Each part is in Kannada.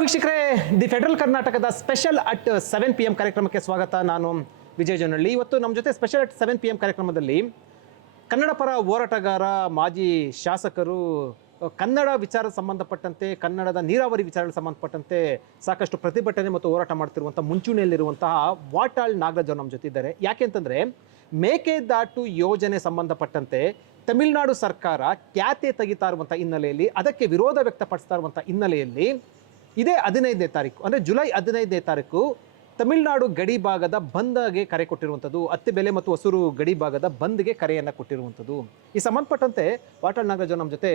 ವೀಕ್ಷಕರೇ, ದಿ ಫೆಡರಲ್ ಕರ್ನಾಟಕದ ಸ್ಪೆಷಲ್ ಅಟ್ 7 PM ಕಾರ್ಯಕ್ರಮಕ್ಕೆ ಸ್ವಾಗತ. ನಾನು ವಿಜಯ್ ಜನಹಳ್ಳಿ. ಇವತ್ತು ನಮ್ಮ ಜೊತೆ ಸ್ಪೆಷಲ್ ಅಟ್ 7 PM ಕಾರ್ಯಕ್ರಮದಲ್ಲಿ ಕನ್ನಡ ಪರ ಹೋರಾಟಗಾರ, ಮಾಜಿ ಶಾಸಕರು, ಕನ್ನಡ ವಿಚಾರ ಸಂಬಂಧಪಟ್ಟಂತೆ, ಕನ್ನಡದ ನೀರಾವರಿ ವಿಚಾರಕ್ಕೆ ಸಂಬಂಧಪಟ್ಟಂತೆ ಸಾಕಷ್ಟು ಪ್ರತಿಭಟನೆ ಮತ್ತು ಹೋರಾಟ ಮಾಡ್ತಿರುವಂಥ ಮುಂಚೂಣಿಯಲ್ಲಿರುವಂತಹ ವಾಟಾಳ್ ನಾಗರಾಜ್ ಅವರು ನಮ್ಮ ಜೊತೆ ಇದ್ದಾರೆ. ಯಾಕೆಂತಂದರೆ ಮೇಕೆದಾಟು ಯೋಜನೆ ಸಂಬಂಧಪಟ್ಟಂತೆ ತಮಿಳುನಾಡು ಸರ್ಕಾರ ಖ್ಯಾತೆ ತೆಗಿತಾ ಇರುವಂಥ ಹಿನ್ನೆಲೆಯಲ್ಲಿ, ಅದಕ್ಕೆ ವಿರೋಧ ವ್ಯಕ್ತಪಡಿಸ್ತಾ ಇರುವಂಥ ಹಿನ್ನೆಲೆಯಲ್ಲಿ ಇದೇ 15ನೇ ತಾರೀಕು ಅಂದರೆ ಜುಲೈ 15ನೇ ತಾರೀಕು ತಮಿಳುನಾಡು ಗಡಿ ಭಾಗದ ಬಂದ್ಗೆ ಕರೆ ಕೊಟ್ಟಿರುವಂಥದ್ದು, ಅತ್ತಿಬೆಲೆ ಮತ್ತು ಹೊಸೂರು ಗಡಿ ಭಾಗದ ಬಂದ್ಗೆ ಕರೆಯನ್ನು ಕೊಟ್ಟಿರುವಂಥದ್ದು. ಈ ಸಂಬಂಧಪಟ್ಟಂತೆ ವಾಟಾಳ್ ನಾಗರಾಜ್ ನಮ್ಮ ಜೊತೆ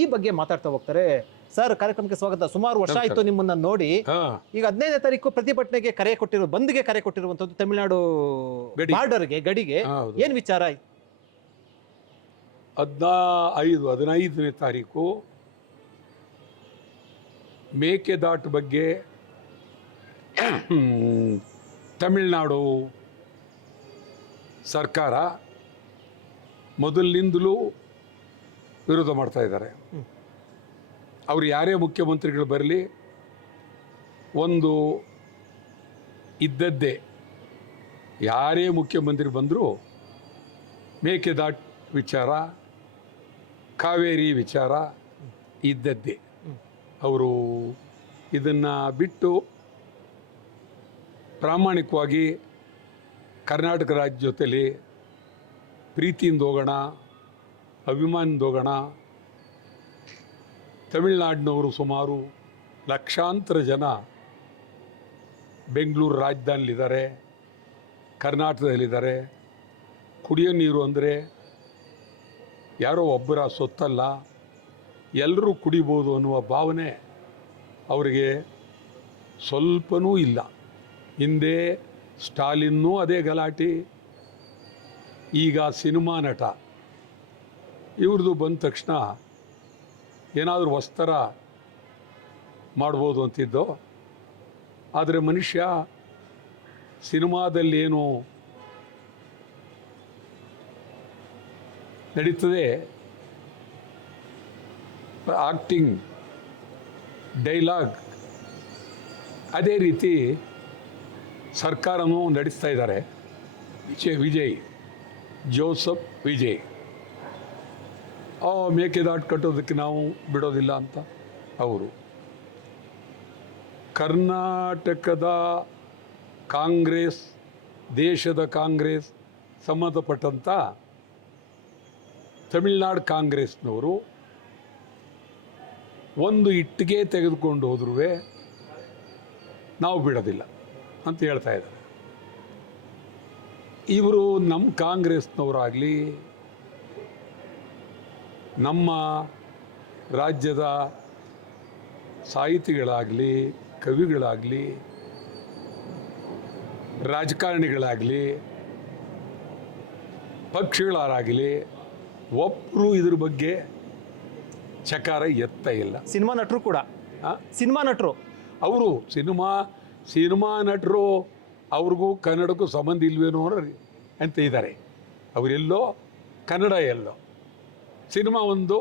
ಈ ಬಗ್ಗೆ ಮಾತಾಡ್ತಾ ಹೋಗ್ತಾರೆ. ಸರ್, ಕಾರ್ಯಕ್ರಮಕ್ಕೆ ಸ್ವಾಗತ. ಸುಮಾರು ವರ್ಷ ಆಯಿತು ನಿಮ್ಮನ್ನ ನೋಡಿ. ಈಗ 15ನೇ ತಾರೀಕು ಪ್ರತಿಭಟನೆಗೆ ಕರೆ ಕೊಟ್ಟಿರೋ, ಬಂದ್ಗೆ ಕರೆ ಕೊಟ್ಟಿರುವಂಥದ್ದು ತಮಿಳುನಾಡು ಬಾರ್ಡರ್ಗೆ, ಗಡಿಗೆ. ಏನು ವಿಚಾರ? 15ನೇ ತಾರೀಕು ಮೇಕೆದಾಟು ಬಗ್ಗೆ ತಮಿಳುನಾಡು ಸರ್ಕಾರ ಮೊದಲಿನಿಂದಲೂ ವಿರೋಧ ಮಾಡ್ತಾ ಇದ್ದಾರೆ. ಅವರು ಯಾರೇ ಮುಖ್ಯಮಂತ್ರಿಗಳು ಬರಲಿ, ಒಂದು ಇದ್ದದ್ದೇ, ಯಾರೇ ಮುಖ್ಯಮಂತ್ರಿ ಬಂದರೂ ಮೇಕೆದಾಟು ವಿಚಾರ, ಕಾವೇರಿ ವಿಚಾರ ಇದ್ದದ್ದೇ. ಅವರು ಇದನ್ನು ಬಿಟ್ಟು ಪ್ರಾಮಾಣಿಕವಾಗಿ ಕರ್ನಾಟಕ ರಾಜ್ಯ ಜೊತೆಲಿ ಪ್ರೀತಿಯಿಂದ ಹೋಗೋಣ, ಅಭಿಮಾನದಿಂದ ಹೋಗೋಣ. ತಮಿಳುನಾಡಿನವರು ಸುಮಾರು ಲಕ್ಷಾಂತರ ಜನ ಬೆಂಗಳೂರು ರಾಜಧಾನಿಲಿದ್ದಾರೆ, ಕರ್ನಾಟಕದಲ್ಲಿದ್ದಾರೆ. ಕುಡಿಯೋ ನೀರು ಅಂದರೆ ಯಾರೋ ಒಬ್ಬರ ಸೊತ್ತಲ್ಲ, ಎಲ್ಲರೂ ಕುಡಿಬೋದು ಅನ್ನುವ ಭಾವನೆ ಅವರಿಗೆ ಸ್ವಲ್ಪನೂ ಇಲ್ಲ. ಹಿಂದೆ ಸ್ಟಾಲಿನ್ನೂ ಅದೇ ಗಲಾಟೆ, ಈಗ ಸಿನಿಮಾ ನಟ ಇವ್ರದ್ದು ಬಂದ ತಕ್ಷಣ ಏನಾದರೂ ವಸ್ತ್ರ ಮಾಡ್ಬೋದು ಅಂತಿದ್ದೋ. ಆದರೆ ಮನುಷ್ಯ ಸಿನಿಮಾದಲ್ಲೇನು ನಡೀತದೆ, ಆಕ್ಟಿಂಗ್, ಡೈಲಾಗ್, ಅದೇ ರೀತಿ ಸರ್ಕಾರನೂ ನಡೆಸ್ತಾ ಇದ್ದಾರೆ. ವಿಜಯ್ ಜೋಸಫ್ ವಿಜಯ್ ಮೇಕೆದಾಟು ಕಟ್ಟೋದಕ್ಕೆ ನಾವು ಬಿಡೋದಿಲ್ಲ ಅಂತ ಅವರು. ಕರ್ನಾಟಕದ ಕಾಂಗ್ರೆಸ್, ದೇಶದ ಕಾಂಗ್ರೆಸ್ ಸಂಬಂಧಪಟ್ಟಂಥ ತಮಿಳ್ನಾಡು ಕಾಂಗ್ರೆಸ್ನವರು ಒಂದು ಇಟ್ಟಿಗೆ ತೆಗೆದುಕೊಂಡು ಹೋದ್ರೂ ನಾವು ಬಿಡೋದಿಲ್ಲ ಅಂತ ಹೇಳ್ತಾ ಇದ್ದಾರೆ. ಇವರು ನಮ್ಮ ಕಾಂಗ್ರೆಸ್ನವರಾಗಲಿ, ನಮ್ಮ ರಾಜ್ಯದ ಸಾಹಿತಿಗಳಾಗಲಿ, ಕವಿಗಳಾಗಲಿ, ರಾಜಕಾರಣಿಗಳಾಗಲಿ, ಪಕ್ಷಗಳಾಗಲಿ ಒಬ್ಬರು ಇದ್ರ ಬಗ್ಗೆ ಚಕಾರ ಎತ್ತ ಇಲ್ಲ. ಸಿನಿಮಾ ನಟರು ಕೂಡ, ಸಿನಿಮಾ ನಟರು ಅವರು ಸಿನಿಮಾ ನಟರು ಅವ್ರಿಗೂ ಕನ್ನಡಕ್ಕೂ ಸಂಬಂಧ ಇಲ್ವೇನೋ ಅಂತ ಇದ್ದಾರೆ. ಅವರೆಲ್ಲೋ, ಕನ್ನಡ ಎಲ್ಲೋ. ಸಿನಿಮಾ ಒಂದು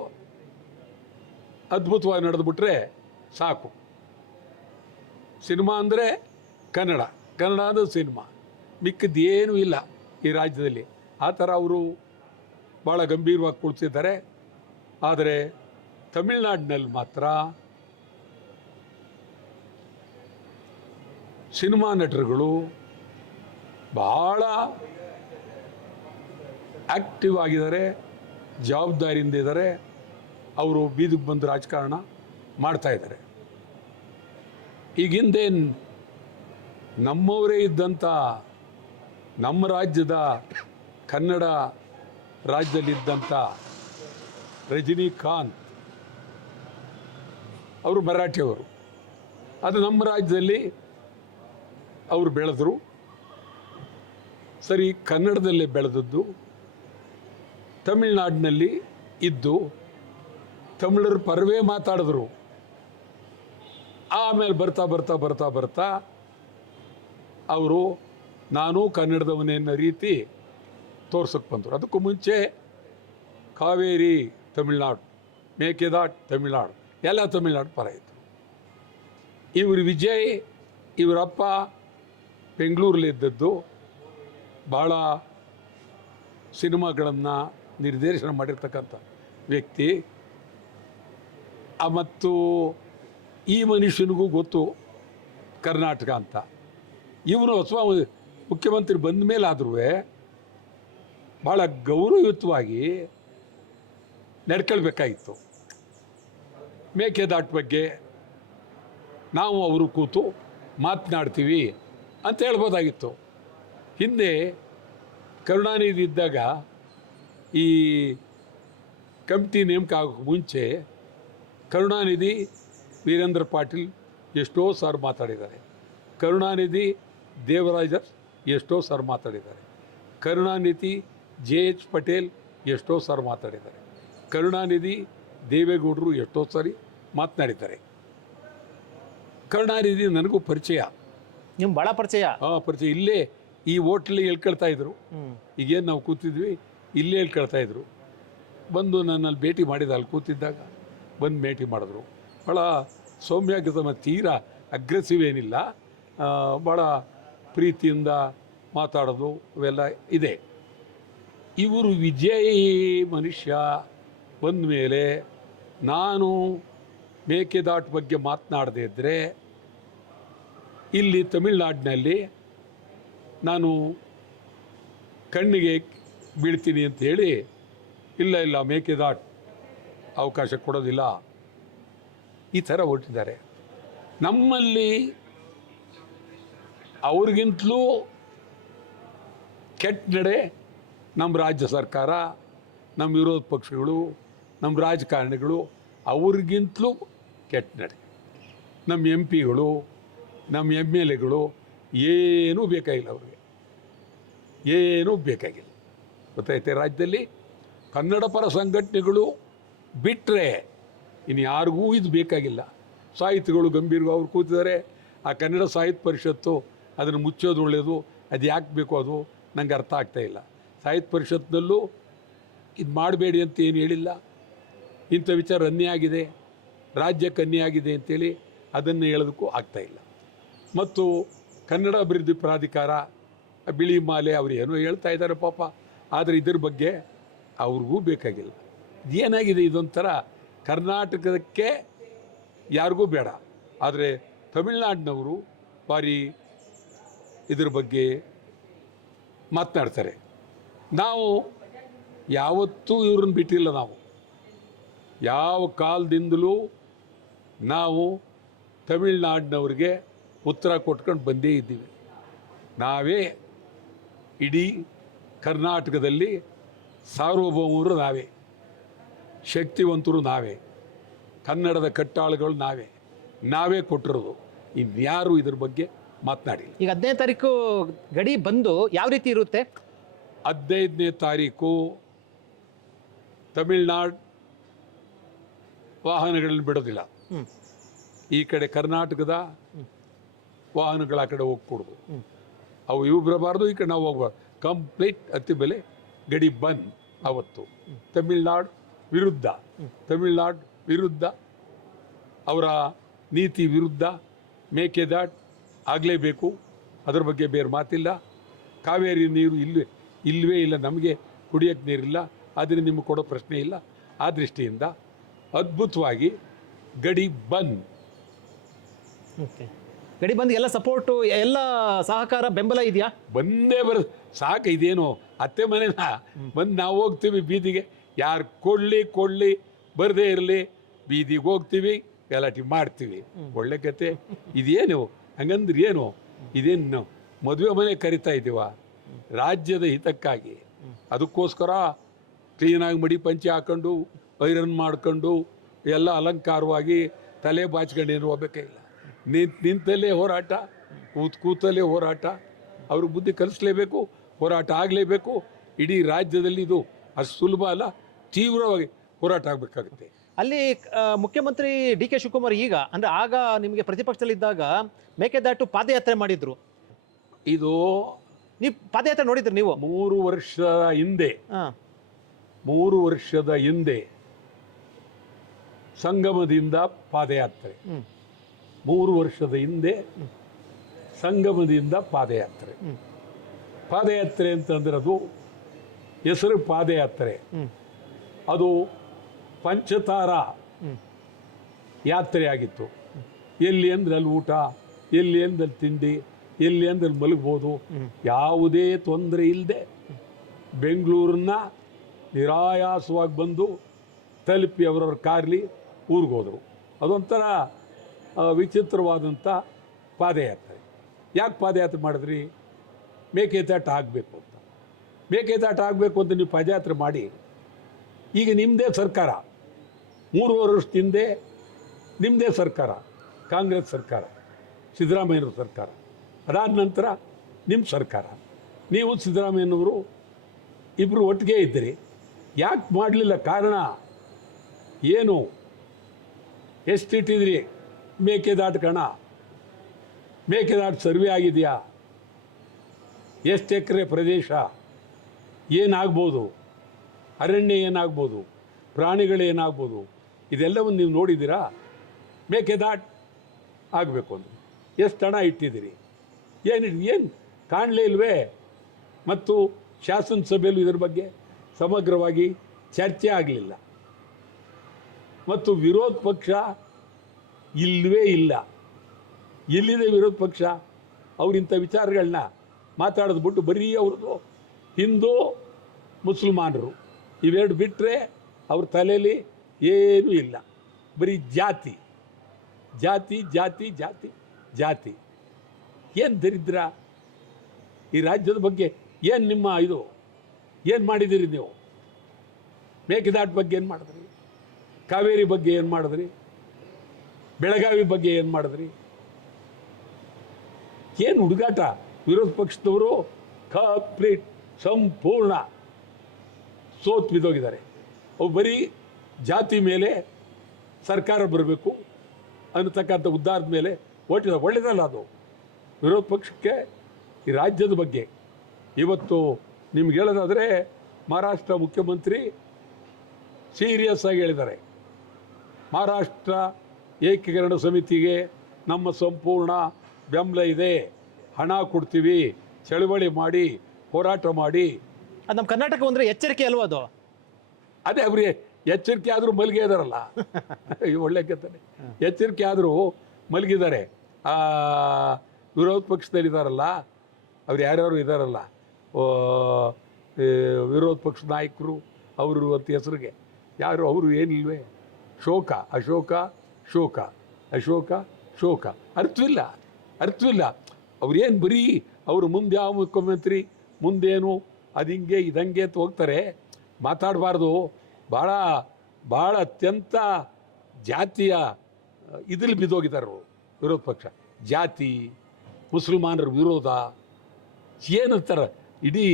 ಅದ್ಭುತವಾಗಿ ನಡೆದುಬಿಟ್ರೆ ಸಾಕು. ಸಿನಿಮಾ ಅಂದರೆ ಕನ್ನಡ, ಕನ್ನಡ ಅಂದರೆ ಸಿನಿಮಾ, ಮಿಕ್ಕದ್ದೇನೂ ಇಲ್ಲ ಈ ರಾಜ್ಯದಲ್ಲಿ. ಆ ಥರ ಅವರು ಭಾಳ ಗಂಭೀರವಾಗಿ ಕುಳಿತಿದ್ದಾರೆ. ಆದರೆ ತಮಿಳ್ನಾಡಿನಲ್ಲಿ ಮಾತ್ರ ಸಿನಿಮಾ ನಟರುಗಳು ಭಾಳ ಆ್ಯಕ್ಟಿವ್ ಆಗಿದ್ದಾರೆ, ಜವಾಬ್ದಾರಿಯಿಂದ ಇದ್ದಾರೆ. ಅವರು ಬೀದಿಗೆ ಬಂದು ರಾಜಕಾರಣ ಮಾಡ್ತಾಯಿದ್ದಾರೆ. ಈಗ ಹಿಂದೆ ನಮ್ಮವರೇ ಇದ್ದಂಥ, ನಮ್ಮ ರಾಜ್ಯದ ಕನ್ನಡ ರಾಜ್ಯದಲ್ಲಿದ್ದಂಥ ರಜನಿಕಾಂತ್ ಅವರು ಮರಾಠಿಯವರು. ಅದು ನಮ್ಮ ರಾಜ್ಯದಲ್ಲಿ ಅವರು ಬೆಳೆದರು. ಸರಿ, ಕನ್ನಡದಲ್ಲೇ ಬೆಳೆದದ್ದು, ತಮಿಳ್ನಾಡಿನಲ್ಲಿ ಇದ್ದು ತಮಿಳರ ಪರವೇ ಮಾತಾಡಿದ್ರು. ಆಮೇಲೆ ಬರ್ತಾ ಬರ್ತಾ ಬರ್ತಾ ಬರ್ತಾ ಅವರು ನಾನು ಕನ್ನಡದವನೇ ಅನ್ನೋ ರೀತಿ ತೋರ್ಸಕ್ಕೆ ಬಂದರು. ಅದಕ್ಕೂ ಮುಂಚೆ ಕಾವೇರಿ ತಮಿಳ್ನಾಡು, ಮೇಕೆದಾಟು ತಮಿಳ್ನಾಡು, ಎಲ್ಲ ತಮಿಳ್ನಾಡು ಪರ ಇತ್ತು. ಇವರು ವಿಜಯ್ ಇವರಪ್ಪ ಬೆಂಗಳೂರಲ್ಲಿದ್ದದ್ದು, ಭಾಳ ಸಿನಿಮಾಗಳನ್ನು ನಿರ್ದೇಶನ ಮಾಡಿರ್ತಕ್ಕಂಥ ವ್ಯಕ್ತಿ. ಮತ್ತು ಈ ಮನುಷ್ಯನಿಗೂ ಗೊತ್ತು ಕರ್ನಾಟಕ ಅಂತ. ಇವನು ಹೊಸ ಮುಖ್ಯಮಂತ್ರಿ ಬಂದ ಮೇಲಾದ್ರೂ ಭಾಳ ಗೌರವಯುತವಾಗಿ ನಡ್ಕೊಳ್ಬೇಕಾಗಿತ್ತು. ಮೇಕೆದಾಟು ಬಗ್ಗೆ ನಾವು ಅವರು ಕೂತು ಮಾತನಾಡ್ತೀವಿ ಅಂತ ಹೇಳ್ಬೋದಾಗಿತ್ತು. ಹಿಂದೆ ಕರುಣಾನಿಧಿ ಇದ್ದಾಗ ಈ ಕಮಿಟಿ ನೇಮಕ ಆಗೋಕ್ಕೆ ಮುಂಚೆ ಕರುಣಾನಿಧಿ ವೀರೇಂದ್ರ ಪಾಟೀಲ್ ಎಷ್ಟೋ ಸಾರು ಮಾತಾಡಿದ್ದಾರೆ, ಕರುಣಾನಿಧಿ ದೇವರಾಜರ್ ಎಷ್ಟೋ ಸಾರು ಮಾತಾಡಿದ್ದಾರೆ, ಕರುಣಾನಿಧಿ JH ಪಟೇಲ್ ಎಷ್ಟೋ ಸಾರು ಮಾತಾಡಿದ್ದಾರೆ, ಕರುಣಾನಿಧಿ ದೇವೇಗೌಡರು ಎಷ್ಟೋ ಸಾರಿ ಮಾತನಾಡಿದ್ದಾರೆ. ಕರುಣಾನಿಧಿ ನನಗೂ ಪರಿಚಯ, ನಿಮ್ಗೆ ಭಾಳ ಪರಿಚಯ. ಪರಿಚಯ. ಇಲ್ಲೇ ಈ ಹೋಟ್ಲಿಗೆ ಹೇಳ್ಕೊಳ್ತಾ ಇದ್ರು. ಈಗೇನು ನಾವು ಕೂತಿದ್ವಿ ಇಲ್ಲೇ ಹೇಳ್ಕೊಳ್ತಾ ಇದ್ರು. ಬಂದು ನನ್ನಲ್ಲಿ ಭೇಟಿ ಮಾಡಿದ, ಅಲ್ಲಿ ಕೂತಿದ್ದಾಗ ಬಂದು ಭೇಟಿ ಮಾಡಿದ್ರು. ಭಾಳ ಸೌಮ್ಯಗತಮ, ತೀರಾ ಅಗ್ರೆಸಿವ್ ಏನಿಲ್ಲ, ಭಾಳ ಪ್ರೀತಿಯಿಂದ ಮಾತಾಡೋದು ಇವೆಲ್ಲ ಇದೆ. ಇವರು ವಿಜಯ್ ಮನುಷ್ಯ ಬಂದ ಮೇಲೆ ನಾನು ಮೇಕೆದಾಟು ಬಗ್ಗೆ ಮಾತನಾಡದೇ ಇದ್ದರೆ ಇಲ್ಲಿ ತಮಿಳ್ನಾಡಿನಲ್ಲಿ ನಾನು ಕಣ್ಣಿಗೆ ಬೀಳ್ತೀನಿ ಅಂತ ಹೇಳಿ ಇಲ್ಲ ಮೇಕೆದಾಟು ಅವಕಾಶ ಕೊಡೋದಿಲ್ಲ, ಈ ಥರ ಹೊರಟಿದ್ದಾರೆ. ನಮ್ಮಲ್ಲಿ ಅವ್ರಿಗಿಂತಲೂ ಕೆಟ್ಟ ನಡೆ ನಮ್ಮ ರಾಜ್ಯ ಸರ್ಕಾರ, ನಮ್ಮ ವಿರೋಧ ಪಕ್ಷಗಳು, ನಮ್ಮ ರಾಜಕಾರಣಿಗಳು, ಅವ್ರಿಗಿಂತಲೂ ಕೆಟ್ಟ ನಡೆ. ನಮ್ಮ MP ಗಳು, ನಮ್ಮ MLAಗಳು ಏನೂ ಬೇಕಾಗಿಲ್ಲ, ಅವ್ರಿಗೆ ಏನೂ ಬೇಕಾಗಿಲ್ಲ. ಗೊತ್ತೈತೆ, ರಾಜ್ಯದಲ್ಲಿ ಕನ್ನಡ ಪರ ಸಂಘಟನೆಗಳು ಬಿಟ್ಟರೆ ಇನ್ನು ಯಾರಿಗೂ ಇದು ಬೇಕಾಗಿಲ್ಲ. ಸಾಹಿತಿಗಳು ಗಂಭೀರವಾಗಿ ಅವ್ರು ಕೂತಿದ್ದಾರೆ. ಆ ಕನ್ನಡ ಸಾಹಿತ್ಯ ಪರಿಷತ್ತು ಅದನ್ನು ಮುಚ್ಚೋದು ಒಳ್ಳೆಯದು, ಅದು ಯಾಕೆ ಬೇಕು ಅದು ನನಗೆ ಅರ್ಥ ಆಗ್ತಾಯಿಲ್ಲ. ಸಾಹಿತ್ಯ ಪರಿಷತ್ನಲ್ಲೂ ಇದು ಮಾಡಬೇಡಿ ಅಂತ ಏನು ಹೇಳಿಲ್ಲ. ಇಂಥ ವಿಚಾರ ಅನ್ಯಾಯ ಆಗಿದೆ, ರಾಜ್ಯಕ್ಕೆ ಅನ್ಯಾಯ ಆಗಿದೆ ಅಂತೇಳಿ ಅದನ್ನು ಹೇಳೋದಕ್ಕೂ ಆಗ್ತಾಯಿಲ್ಲ. ಮತ್ತು ಕನ್ನಡ ಅಭಿವೃದ್ಧಿ ಪ್ರಾಧಿಕಾರ, ಬಿಳಿ ಮಾಲೆ, ಅವರು ಏನೋ ಹೇಳ್ತಾ ಇದ್ದಾರೆ ಪಾಪ, ಆದರೆ ಇದ್ರ ಬಗ್ಗೆ ಅವ್ರಿಗೂ ಬೇಕಾಗಿಲ್ಲ. ಏನಾಗಿದೆ, ಇದೊಂಥರ ಕರ್ನಾಟಕಕ್ಕೆ ಯಾರಿಗೂ ಬೇಡ, ಆದರೆ ತಮಿಳ್ನಾಡಿನವರು ಭಾರಿ ಇದ್ರ ಬಗ್ಗೆ ಮಾತನಾಡ್ತಾರೆ. ನಾವು ಯಾವತ್ತೂ ಇವ್ರನ್ನ ಬಿಟ್ಟಿಲ್ಲ. ನಾವು ಯಾವ ಕಾಲದಿಂದಲೂ ನಾವು ತಮಿಳ್ನಾಡಿನವ್ರಿಗೆ ಉತ್ತರ ಕೊಟ್ಕೊಂಡು ಬಂದೇ ಇದ್ದೀವಿ. ನಾವೇ ಇಡೀ ಕರ್ನಾಟಕದಲ್ಲಿ ಸಾರ್ವಭೌಮರು ನಾವೇ, ಶಕ್ತಿವಂತರು ನಾವೇ, ಕನ್ನಡದ ಕಟ್ಟಾಳುಗಳು ನಾವೇ ಕೊಟ್ಟಿರೋದು. ಇನ್ಯಾರು ಇದ್ರ ಬಗ್ಗೆ ಮಾತನಾಡಿ. ಈಗ 15ನೇ ತಾರೀಕು ಗಡಿ ಬಂದು ಯಾವ ರೀತಿ ಇರುತ್ತೆ? 15ನೇ ತಾರೀಕು ತಮಿಳ್ನಾಡು ವಾಹನಗಳನ್ನು ಬಿಡೋದಿಲ್ಲ. ಈ ಕಡೆ ಕರ್ನಾಟಕದ ವಾಹನಗಳ ಆ ಕಡೆ ಹೋಗ್ಕೊಡ್ದು. ಅವು ಇವು ಬರಬಾರ್ದು, ಈ ಕಡೆ ನಾವು ಹೋಗ್ಬಾರ್ದು. ಕಂಪ್ಲೀಟ್ ಅತಿ ಬೆಲೆ ಗಡಿ ಬಂದ್. ಅವತ್ತು ತಮಿಳ್ನಾಡು ವಿರುದ್ಧ ಅವರ ನೀತಿ ವಿರುದ್ಧ ಮೇಕೆದಾಟು ಆಗಲೇಬೇಕು. ಅದರ ಬಗ್ಗೆ ಬೇರೆ ಮಾತಿಲ್ಲ. ಕಾವೇರಿ ನೀರು ಇಲ್ಲವೇ ಇಲ್ಲ, ನಮಗೆ ಕುಡಿಯೋಕ್ಕೆ ನೀರಿಲ್ಲ, ಆದರೆ ನಿಮಗೆ ಕೊಡೋ ಪ್ರಶ್ನೆ ಇಲ್ಲ. ಆ ದೃಷ್ಟಿಯಿಂದ ಅದ್ಭುತವಾಗಿ ಗಡಿ ಬಂದ್. ಗಡಿ ಬಂದ್ ಎಲ್ಲ ಸಪೋರ್ಟು, ಎಲ್ಲ ಸಹಕಾರ, ಬೆಂಬಲ ಇದೆಯಾ? ಬಂದೇ ಸಾಕು. ಇದೇನು ಅತ್ತೆ ಮನೆನ ಬಂದು ನಾವು ಹೋಗ್ತೀವಿ ಬೀದಿಗೆ, ಯಾರು ಕೊಡಲಿ ಬರದೇ ಇರಲಿ, ಬೀದಿಗೆ ಹೋಗ್ತೀವಿ, ಗಲಾಟೆ ಮಾಡ್ತೀವಿ. ಒಳ್ಳೆ ಕತೆ ಇದೇನು? ಹಂಗಂದ್ರೆ ಏನು? ಇದೇನು ಮದುವೆ ಮನೆ ಕರಿತಾ ಇದ್ದೀವ? ರಾಜ್ಯದ ಹಿತಕ್ಕಾಗಿ, ಅದಕ್ಕೋಸ್ಕರ ಕ್ಲೀನಾಗಿ ಮಡಿ ಪಂಚೆ ಹಾಕೊಂಡು ಐರನ್ ಮಾಡ್ಕೊಂಡು ಎಲ್ಲ ಅಲಂಕಾರವಾಗಿ ತಲೆ ಬಾಚ್ಕೊಂಡು ಹೋಗಬೇಕಿಲ್ಲ. ನಿಂತಲ್ಲೇ ಹೋರಾಟ, ಕೂತಲ್ಲೇ ಹೋರಾಟ. ಅವ್ರಿಗೆ ಬುದ್ಧಿ ಕಲಿಸ್ಲೇಬೇಕು, ಹೋರಾಟ ಆಗಲೇಬೇಕು. ಇಡೀ ರಾಜ್ಯದಲ್ಲಿ ಇದು ಅಷ್ಟು ಸುಲಭ ಅಲ್ಲ, ತೀವ್ರವಾಗಿ ಹೋರಾಟ ಆಗಬೇಕಾಗುತ್ತೆ. ಅಲ್ಲಿ ಮುಖ್ಯಮಂತ್ರಿ DK ಶಿವಕುಮಾರ್ ಈಗ ಅಂದರೆ ಆಗ ನಿಮಗೆ ಪ್ರತಿಪಕ್ಷದಲ್ಲಿದ್ದಾಗ ಮೇಕೆದಾಟು ಪಾದಯಾತ್ರೆ ಮಾಡಿದ್ರು. ಇದು ನೀವು ಪಾದಯಾತ್ರೆ ನೋಡಿದ್ರಿ ನೀವು? 3 ವರ್ಷದ ಹಿಂದೆ ಸಂಗಮದಿಂದ ಪಾದಯಾತ್ರೆ 3 ವರ್ಷದ ಹಿಂದೆ ಸಂಗಮದಿಂದ ಪಾದಯಾತ್ರೆ. ಪಾದಯಾತ್ರೆ ಅಂತಂದ್ರೆ ಅದು ಹೆಸರು ಪಾದಯಾತ್ರೆ, ಅದು ಪಂಚತಾರ ಯಾತ್ರೆ ಆಗಿತ್ತು. ಎಲ್ಲಿ ಅಂದ್ರೆ ಅಲ್ಲಿ ಊಟ, ಎಲ್ಲಿ ಅಂದ್ರೆ ಅಲ್ಲಿ ತಿಂಡಿ, ಎಲ್ಲಿ ಅಂದ್ರೆ ಅಲ್ಲಿ ಮಲಗ್ಬೋದು, ಯಾವುದೇ ತೊಂದರೆ ಇಲ್ಲದೆ ಬೆಂಗಳೂರನ್ನ ನಿರಾಯಾಸವಾಗಿ ಬಂದು ತಲುಪಿ ಅವರವ್ರ ಕಾರ್ಲಿ ಊರಿಗೆ ಹೋದರು. ಅದೊಂಥರ ವಿಚಿತ್ರವಾದಂಥ ಪಾದಯಾತ್ರೆ. ಯಾಕೆ ಪಾದಯಾತ್ರೆ ಮಾಡಿದ್ರಿ? ಮೇಕೆದಾಟ ಆಗಬೇಕು ಅಂತ. ಮೇಕೆದಾಟ ಆಗಬೇಕು ಅಂತ ನೀವು ಪಾದಯಾತ್ರೆ ಮಾಡಿ, ಈಗ ನಿಮ್ಮದೇ ಸರ್ಕಾರ, 3 ವರ್ಷದ ಹಿಂದೆ ನಿಮ್ಮದೇ ಸರ್ಕಾರ, ಕಾಂಗ್ರೆಸ್ ಸರ್ಕಾರ, ಸಿದ್ದರಾಮಯ್ಯನವ್ರ ಸರ್ಕಾರ. ಅದಾದ ನಂತರ ನಿಮ್ಮ ಸರ್ಕಾರ, ನೀವು ಸಿದ್ದರಾಮಯ್ಯನವರು ಇಬ್ಬರು ಒಟ್ಟಿಗೆ ಇದ್ದೀರಿ. ಯಾಕೆ ಮಾಡಲಿಲ್ಲ? ಕಾರಣ ಏನು? ಎಷ್ಟಿಟ್ಟಿದ್ರಿ ಮೇಕೆದಾಟು ಕಣ? ಮೇಕೆದಾಟು ಸರ್ವೆ ಆಗಿದೆಯಾ? ಎಷ್ಟು ಎಕರೆ ಪ್ರದೇಶ? ಏನಾಗ್ಬೋದು? ಅರಣ್ಯ ಏನಾಗ್ಬೋದು? ಪ್ರಾಣಿಗಳೇನಾಗ್ಬೋದು? ಇದೆಲ್ಲವನ್ನು ನೀವು ನೋಡಿದ್ದೀರಾ? ಮೇಕೆದಾಟು ಆಗಬೇಕು ಅಂದರೆ ಎಷ್ಟು ಹಣ ಇಟ್ಟಿದ್ದೀರಿ? ಏನು ಕಾಣಲೇ ಇಲ್ವೇ? ಮತ್ತು ಶಾಸನಸಭೆಯಲ್ಲೂ ಇದರ ಬಗ್ಗೆ ಸಮಗ್ರವಾಗಿ ಚರ್ಚೆ ಆಗಲಿಲ್ಲ. ಮತ್ತು ವಿರೋಧ ಪಕ್ಷ ಇಲ್ಲವೇ ಇಲ್ಲ. ಎಲ್ಲಿದೆ ವಿರೋಧ ಪಕ್ಷ? ಅವರಿಂಥ ವಿಚಾರಗಳನ್ನ ಮಾತಾಡೋದು ಬಿಟ್ಟು ಬರೀ ಅವ್ರದ್ದು ಹಿಂದೂ ಮುಸಲ್ಮಾನರು ಇವೆರಡು ಬಿಟ್ಟರೆ ಅವ್ರ ತಲೆಯಲ್ಲಿ ಏನೂ ಇಲ್ಲ. ಬರೀ ಜಾತಿ ಜಾತಿ ಜಾತಿ ಜಾತಿ ಜಾತಿ. ಏನು ದರಿದ್ರ! ಈ ರಾಜ್ಯದ ಬಗ್ಗೆ ಏನು ನಿಮ್ಮ ಇದು? ಏನು ಮಾಡಿದ್ದೀರಿ ನೀವು? ಮೇಕೆದಾಟು ಬಗ್ಗೆ ಏನು ಮಾಡಿದ್ರಿ? ಕಾವೇರಿ ಬಗ್ಗೆ ಏನು ಮಾಡಿದ್ರಿ? ಬೆಳಗಾವಿ ಬಗ್ಗೆ ಏನು ಮಾಡಿದ್ರಿ? ಏನು ಹುಡುಗಾಟ? ವಿರೋಧ ಪಕ್ಷದವರು ಕಂಪ್ಲೀಟ್ ಸಂಪೂರ್ಣ ಸೋತ್ ಬಿದ್ದೋಗಿದ್ದಾರೆ. ಅವು ಬರೀ ಜಾತಿ ಮೇಲೆ ಸರ್ಕಾರ ಬರಬೇಕು ಅನ್ನತಕ್ಕಂಥ ಉದ್ದಾರದ ಮೇಲೆ ಒಳ್ಳೆಯದಲ್ಲ ಅದು. ವಿರೋಧ ಪಕ್ಷಕ್ಕೆ ಈ ರಾಜ್ಯದ ಬಗ್ಗೆ ಇವತ್ತು ನಿಮ್ಗೆ ಹೇಳೋದಾದರೆ, ಮಹಾರಾಷ್ಟ್ರ ಮುಖ್ಯಮಂತ್ರಿ ಸೀರಿಯಸ್ ಆಗಿ ಹೇಳಿದ್ದಾರೆ, ಮಹಾರಾಷ್ಟ್ರ ಏಕೀಕರಣ ಸಮಿತಿಗೆ ನಮ್ಮ ಸಂಪೂರ್ಣ ಬೆಂಬಲ ಇದೆ, ಹಣ ಕೊಡ್ತೀವಿ, ಚಳವಳಿ ಮಾಡಿ, ಹೋರಾಟ ಮಾಡಿ. ಅದು ನಮ್ಮ ಕರ್ನಾಟಕ ಅಂದರೆ ಎಚ್ಚರಿಕೆ ಅಲ್ವಾ ಅದು? ಅದೇ ಅವ್ರಿಗೆ ಎಚ್ಚರಿಕೆ ಆದರೂ ಮಲಗಿ ಇದಾರಲ್ಲ. ಒಳ್ಳೆ ಕೆತ್ತನೆ. ಎಚ್ಚರಿಕೆ ಆದರೂ ಮಲಗಿದ್ದಾರೆ. ವಿರೋಧ ಪಕ್ಷದಲ್ಲಿದ್ದಾರಲ್ಲ, ಅವ್ರು ಯಾರ್ಯಾರು ಇದ್ದಾರಲ್ಲ, ವಿರೋಧ ಪಕ್ಷದ ನಾಯಕರು ಅವರು ಅಂತ ಹೆಸರಿಗೆ ಯಾರು ಅವರು ಏನಿಲ್ವೇ? ಶೋಕ ಅಶೋಕ, ಶೋಕ ಅಶೋಕ, ಶೋಕ. ಅರ್ಥವಿಲ್ಲ. ಅವ್ರೇನು ಬರೀ ಅವರು ಮುಂದೆ ಯಾವ ಮುಖ್ಯಮಂತ್ರಿ ಮುಂದೇನು ಅದು ಹಿಂಗೆ ಇದಂಗೆ ಅಂತ ಹೋಗ್ತಾರೆ. ಮಾತಾಡಬಾರ್ದು. ಭಾಳ ಅತ್ಯಂತ ಜಾತಿಯ ಇದ್ರಲ್ಲಿ ಬಿದ್ದೋಗಿದ್ದಾರೆ ವಿರೋಧ ಪಕ್ಷ. ಜಾತಿ, ಮುಸಲ್ಮಾನರ ವಿರೋಧ, ಏನಂತಾರ, ಇಡೀ